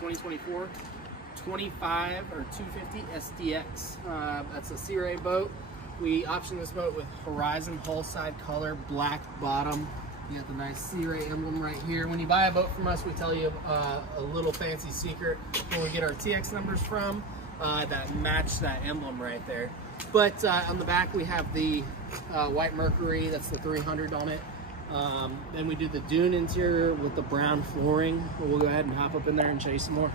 2024 25 or 250 SDX. That's a Sea Ray boat. We optioned this boat with horizon hull side color, black bottom. You got the nice Sea Ray emblem right here. When you buy a boat from us, we tell you a little fancy secret where we get our TX numbers from that match that emblem right there. But on the back we have the white Mercury, that's the 300 on it. Then we do the dune interior with the brown flooring. We'll go ahead and hop up in there and show you some more.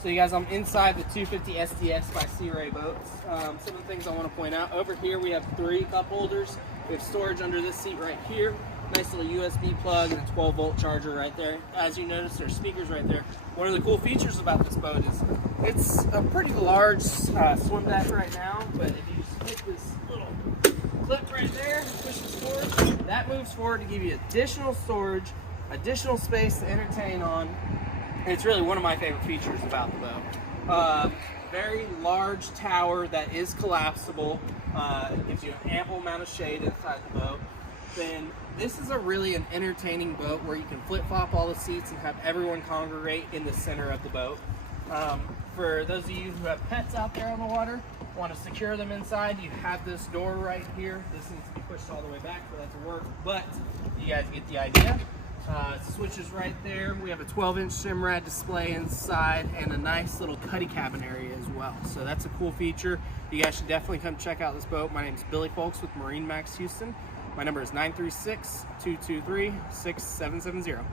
So you guys, I'm inside the 250 SDX by Sea Ray boats. Some of the things I want to point out, over here we have 3 cup holders. We have storage under this seat right here. Nice little USB plug and a 12-volt charger right there. As you notice, there's speakers right there. One of the cool features about this boat is it's a pretty large swim deck right now, but if you just hit this little clip right there, push this forward, that moves forward to give you additional storage, additional space to entertain on. It's really one of my favorite features about the boat. Very large tower that is collapsible. It gives you an ample amount of shade inside the boat. Then this is really an entertaining boat where you can flip-flop all the seats and have everyone congregate in the center of the boat. For those of you who have pets out there on the water, want to secure them inside, you have this door right here. This needs to be pushed all the way back for that to work, but you guys get the idea. Switches right there. We have a 12-inch Simrad display inside and a nice little cuddy cabin area as well. So that's a cool feature. You guys should definitely come check out this boat. My name is Billy Folks with MarineMax Houston. My number is 936-223-6770.